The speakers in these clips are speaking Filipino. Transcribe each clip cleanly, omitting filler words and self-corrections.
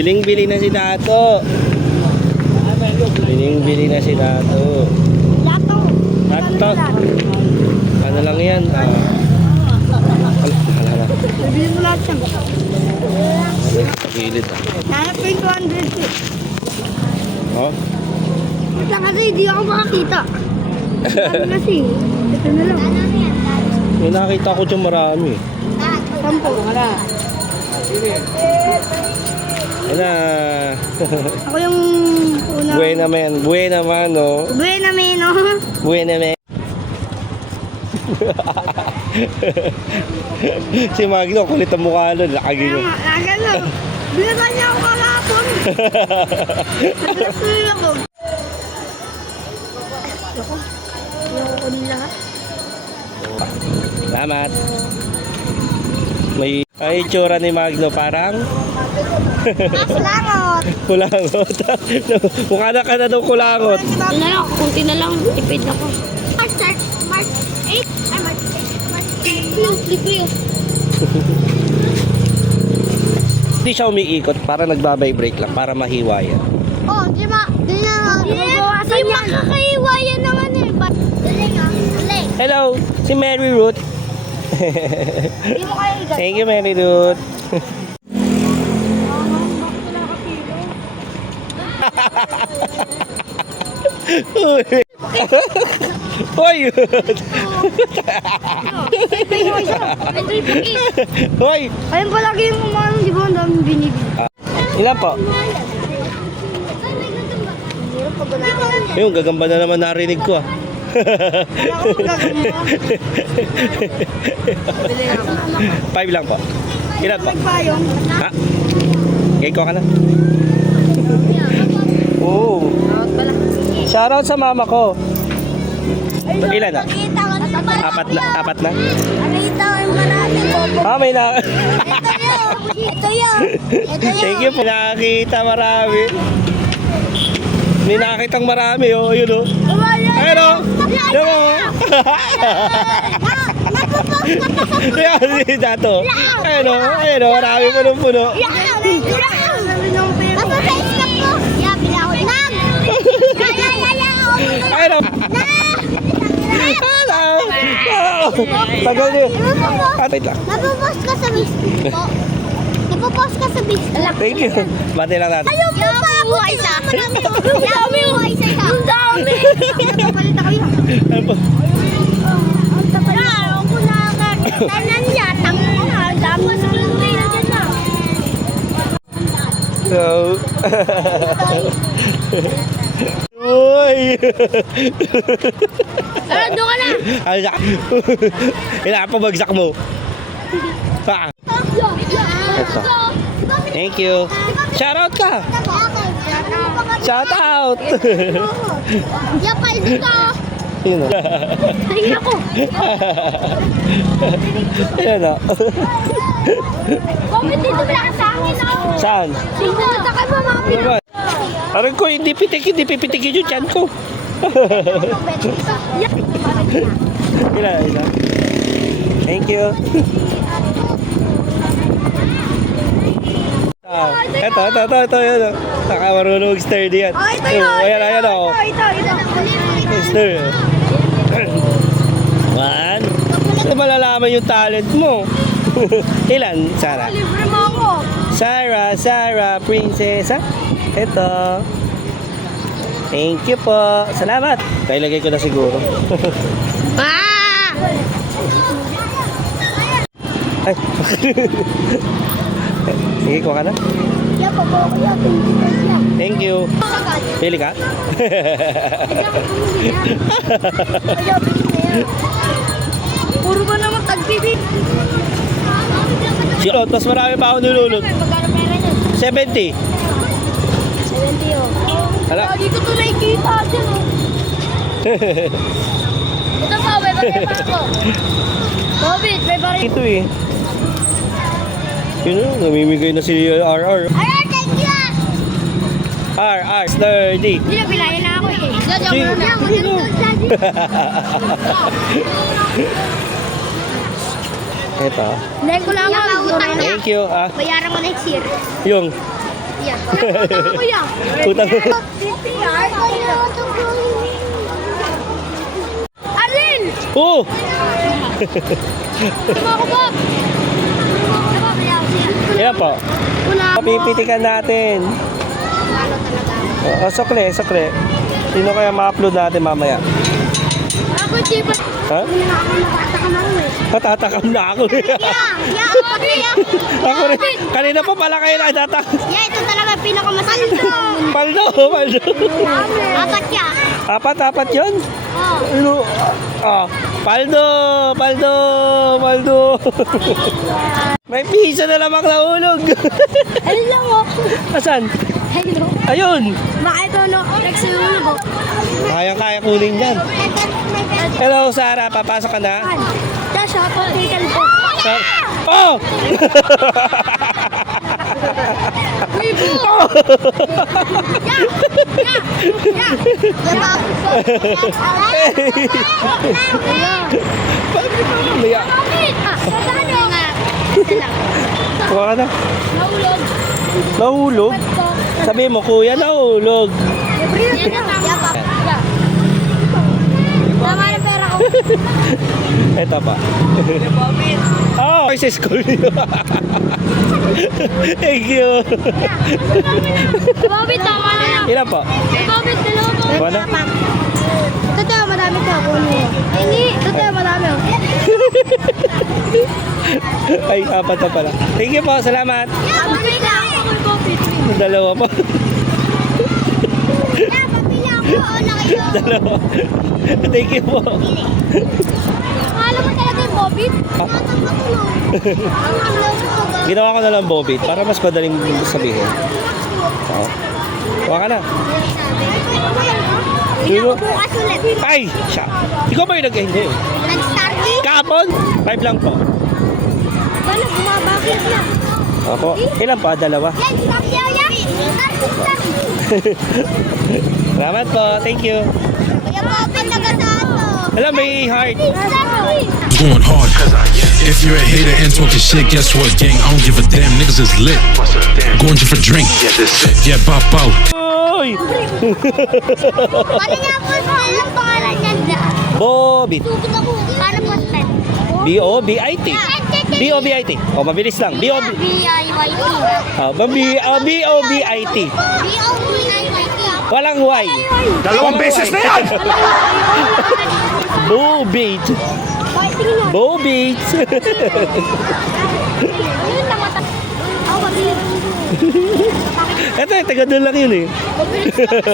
Biling-bili na si Dato. Biling-bili na si Dato. Dato. Ano lang yan? Bibili mo lahat yan. Pagilid ah. Hanap ko yung 200 eh. Oh? Lang kasi hindi ako makakita. Sabi kasi, ito na lang. May nakita ko dyan marami. 10. Wala. Yan na. Ako yung una. Buena man. Buena man, no? Buena meno. Buena man. Si Magno, kulit ang mukha nun. Laki niya. Nagano. Binasan niya ako kahapon. Naglas ko yun ako. Ako. Ayoko ko din lahat. Salamat. May itsura ni Magno parang Salamat. kulangot. Mukha na ka na daw kulangot. Ito na lang, kunti na lang. Tipid ako. March 8. Ay, March 8. March 8. Libre yun. Hindi siya umiikot para nagbabibrate lang para mahiwa yan. Oh, di ma. Di na. Di makakaiwayan ng ano eh. Dali nga. Dali. Hello, si Mary Ruth. Di mo kaya igat. Thank you, Mary Ruth. Hoy! Hoy! Ayun palagi yung umano, di ba? Ang daming binibili. Ilan po? Yung gagamba na naman narinig ko ah. Five lang po. Ilan po? Nagpayong. Ha? Gay ko ka na? Oo. Shoutout sa mama ko. Ilan na? Apat na? Apat na? Nakita ko yung marami ko. Ah, may na... Ito yun. Ito yun. Thank you po. Nakakita marami. May nakakitang marami oh. Yun oh. Ayun oh. Yan oh. Yan si Dato. Ayun oh. Ayun oh. Marami punong-puno. Nasa-face ka po. Yeah, bilao. Nag! Ayun oh. Hello. Tagal niyo. Wait lang. Napopost ka sa Facebook po. Napopost ka sa Facebook. Thank you. Bati lang natin. Ayaw po pa ako isa. Ang dami mo isa. Ang dami. Napapalit ako yun. Ano po? Ang tapalit. Ayaw ko na tanan niya. Tangan na. Ang dami sa kulay na dyan na. So... Uy! Tara, doon ka na. Kailangan pa bagsak mo. Pa. Ito. Thank you. Shoutout ka. Shoutout. Yapay dito. Yun o. Tingnan ako. Yan o. Comment dito lang sa akin. Saan? Dito sa kay mama. Ano ba? Aray ko, hindi pipitikin yung tiyan ko. Ilan? Thank you. Ito. Yan. Nakamarunong sturdy yan. Oh, ito yun. Ayan o. Ito. Stir. One. Ito malalaman yung talent mo. Ilan, Sarah? Libre mo ako. Sarah, prinsesa. Ito. Thank you po. Salamat. Kailagay ko na siguro. Ah! Ay. Sige, kuha ka na. Yapo po. Thank you. Pili ka? Puro ba naman tagpipit? Silot, mas marami pa ako nilulot. Magkano pera niya? 70. 70 oh. Hala. Lagi ko ito nakikita dyan oh. Ito po, may baril pa ako. Bobit, may baril. Ito eh. Yun o, namimigay na si RR. Ayan, thank you ah! RR, sturdy. Hindi na, pilayan na ako eh. Sige, sige. Ito. Dahil ko lang ako. Thank you. Bayaran mo next year. Yung Yan. Utang ko yan. Utang. Alin? Oh! Tama ko ba? Yan po. Wala mo. Pipitikan natin. Ano talaga? Sukle, sukle. Sino kaya ma-upload natin mamaya? Ako di ba? Ha? Hindi na ako nakatakam ako eh. Matatakam na ako. Ako rin. Kanina pa pala kayo nagtatak. Yeah, ito talaga pinakamasakit sa mundo. Paldo, paldo. Apat yan. Apat yun? Oh. Ano? Ah, paldo, paldo, paldo. May piso na lamang nahulog. Ayun lang oh. Asan? Hello. Ayun. Bakit ano? Nagsulog. Kaya kunin yan. Hello, Sarah. Papasok ka na? Josh, ako tigal ko. Oh! Maya. Kuha ka na. Nahulog. Nahulog? Sabi mo, kuya, nahulog. Tama na pera ko. Ito pa. Oh, sa school niyo. Thank you. Bobby, tama na lang. Ilan po? Bobby, dalawa po. Wala. Totoo, madami ka ako. Hindi. Totoo, madami ako. Ay, apat na pala. Thank you po, salamat. Bobby lang. Bobby. Dalawa po. Pabila ako. Na kayo. Dalawa. Thank you po. Alam mo talaga yung Bobby? Ginawa ko na lang bobit para mas madaling sabihin. Oo. Kuha ka na. Hindi ako bukas ulit. Ay! Siya. Ikaw ba yung nag-hindi? Nag-starting? Kahapon? 5 lang po. Paano? Bumabakit na. Ako. Ilan pa? Dalawa. Yan, stop yaya. Start. Salamat po. Thank you. Kuya Bobby, nagasaan to. Alam, may heart. Going hard. If you're a hater and talking shit, guess what, gang? I don't give a damn. Niggas is lit. Going just for drink. Yeah, pop out. Uy! Paano nga po ang pangalan niyan dyan? Bobit. Tugod ako. Paano po saan? B-O-B-I-T. B-O-B-I-T. O, mabilis lang. B-O-B. B-I-Y-T. B-O-B-I-T. B-O-B-I-Y-T. Walang Y. Dalawang beses na yan! Bobit. Bakit tingin mo? Bobit. Ayun lang mata. Ako, mabilis. Ito, taga doon lang yun eh. Mabilis kasi.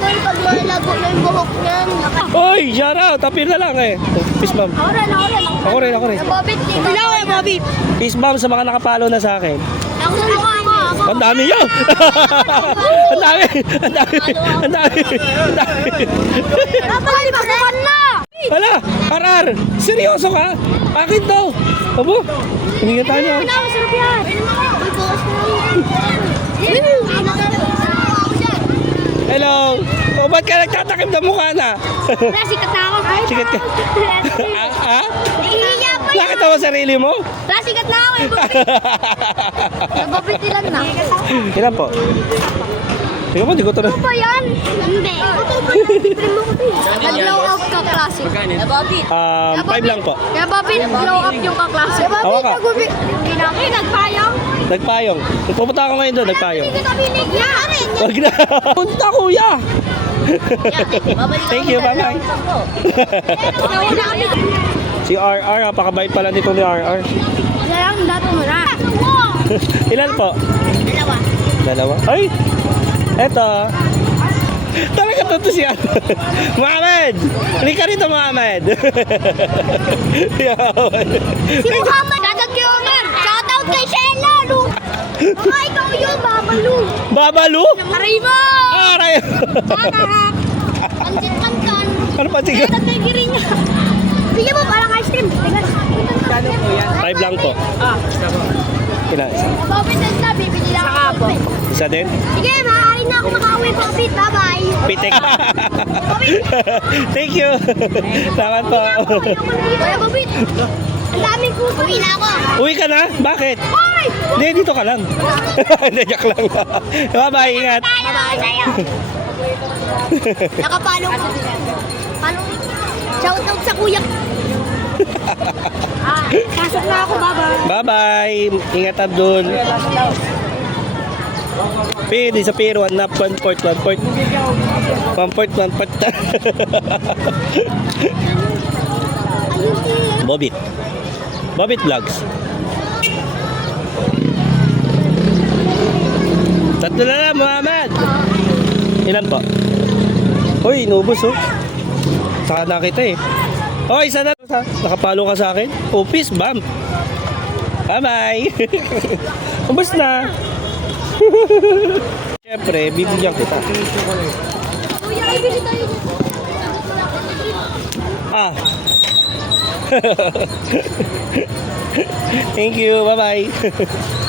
Pag malago na yung buhok niyan. Oy, shout out. Tapir na lang eh. Peace bomb. Ako rin. Ako rin. Bobit, ikaw. Bobit. Peace bomb sa mga nakapalo na sa akin. Ako. Ang dami nyo! Ang dami! Dapat pasukan na! Hala! Arar! Seryoso ka? Akin to! Abo! Hinigyan tayo nyo. Masarap yan! Hello! O ba't ka nagtatakim ng mukha na? Sikat na ako. Sikat ka. Ha? Nahihiya pa yun. Nakita mo sarili mo? Sikat na ako. Nababit ilan na. Ilan po? Tingnan mo, di ko ito na. Ano ba yan? Hindi. Nag-blow out ka classic. Nababit. 5 lang po. Kaya Bobby, blow up yung ka-classic. Hawa ka. Hindi namin, nagpayang. Nagpayong. Pupunta ako ngayon doon, nagpayong. Hindi ka binig niya. Wag na. Punta kuya. Thank you, bye-bye. Nawala kami. Si RR, napakabait pala nito ni RR. Wala lang, dato mo na. Ilan po? Dalawa. Dalawa? Ay! Eto. Talaga to si ano. Muhammad! Halika rito, Muhammad. Si Muhammad, dadag kay Omar. Shoutout kay Shella, Lu. Baka ikaw yun, Babalu. Babalu? Aray mo! Aray! Tatak. Pansit-pantan. Ano pa sigaw? Dadag kay Giring. Bigyan mo, parang ice cream. Kano po yan? 5 lang po. Ilan? Isa? Bobby, na, bibili lang ako. Isa din? Sige, maaari na ako makauwi, Bobby. Bye-bye. Pitek. Thank you. Salamat po. Kuya Bobby. Ang daming kuko. Uwi na ako. Uwi ka na? Bakit? Hoy! Hindi, dito ka lang. Hindi, joke lang. Bye-bye, ingat. Bye-bye sa'yo. Nakapalo ko. Palo. Shoutout sa kuya. Pasok na ako, bye-bye. Bye-bye. Ingat, Abdul. Pili sa pero, 1 port, 1 port. 1 port, 1 port. Bobit. Bobit Vlogs. Tatlo na lang, Muhammad. Ilan po? Uy, inubos oh. Saka nakita eh. Oh, isa na. Nakapalo ka sa akin. Oh, peace, bam. Bye-bye. Ubus na. Siyempre, bibigyan kita. Kuya, ibili tayo. Ah. Thank you. Bye-bye.